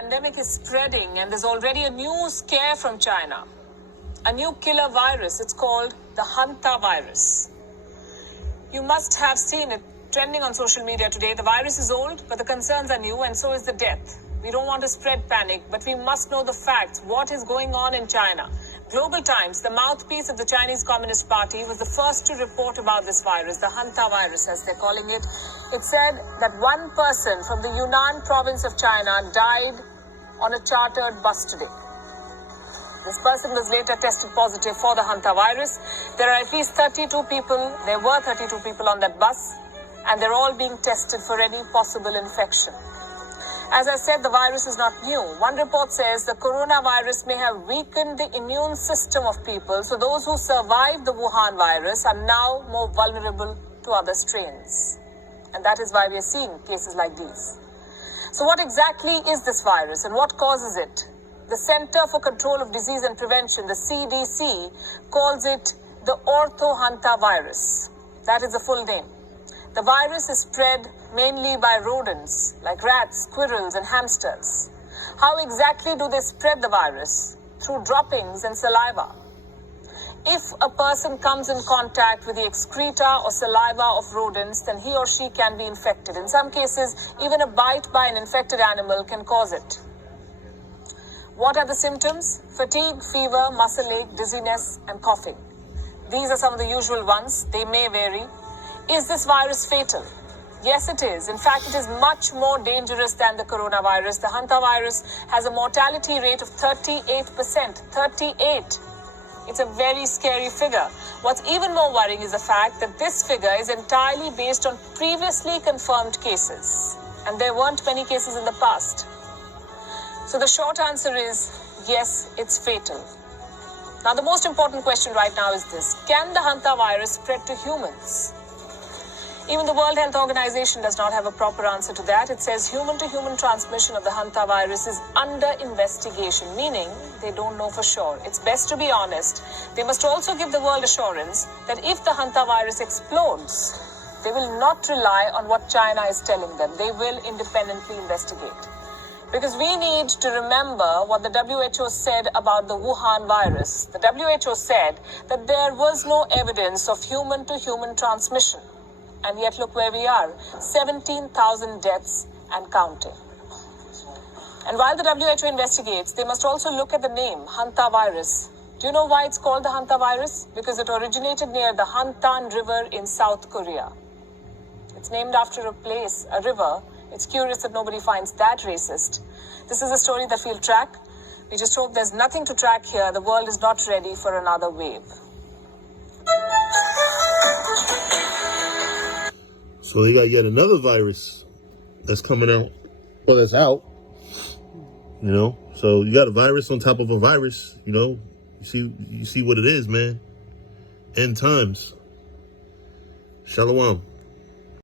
pandemic is spreading and there's already a new scare from China. A new killer virus. It's called the hantavirus. You must have seen it trending on social media today. The virus is old, but the concerns are new, and so is the death. We don't want to spread panic, but we must know the facts. What is going on in China? Global Times, the mouthpiece of the Chinese Communist Party, was the first to report about this virus, the hantavirus as they're calling it. It said that one person from the Yunnan province of China died on a chartered bus today. This person was later tested positive for the hantavirus. There are at least 32 people, there were 32 people on that bus, and they're all being tested for any possible infection. As I said, the virus is not new. One report says the coronavirus may have weakened the immune system of people, so those who survived the Wuhan virus are now more vulnerable to other strains. And that is why we are seeing cases like these. So what exactly is this virus and what causes it? The Center for Control of Disease and Prevention, the CDC, calls it the orthohantavirus. That is the full name. The virus is spread mainly by rodents like rats, squirrels, and hamsters. How exactly do they spread the virus? Through droppings and saliva. If a person comes in contact with the excreta or saliva of rodents, then he or she can be infected. In some cases, even a bite by an infected animal can cause it. What are the symptoms? Fatigue, fever, muscle ache, dizziness, and coughing. These are some of the usual ones. They may vary. Is this virus fatal? Yes, it is. In fact, it is much more dangerous than the coronavirus. The hantavirus has a mortality rate of 38%. 38. It's a very scary figure. What's even more worrying is the fact that this figure is entirely based on previously confirmed cases. And there weren't many cases in the past. So the short answer is, yes, it's fatal. Now, the most important question right now is this. Can the hantavirus spread to humans? Even the World Health Organization does not have a proper answer to that. It says human-to-human transmission of the hantavirus is under investigation, meaning they don't know for sure. It's best to be honest. They must also give the world assurance that if the hantavirus explodes, they will not rely on what China is telling them. They will independently investigate. Because we need to remember what the WHO said about the Wuhan virus. The WHO said that there was no evidence of human-to-human transmission. And yet look where we are, 17,000 deaths and counting. And while the WHO investigates, they must also look at the name, hantavirus. Do you know why it's called the hantavirus? Because it originated near the Hantan River in South Korea. It's named after a place, a river. It's curious that nobody finds that racist. This is a story that we'll track. We just hope there's nothing to track here. The world is not ready for another wave. So they got yet another virus that's coming out. Well, that's out. You know, so you got a virus on top of a virus. You know, you see what it is, man. End times. Shalom.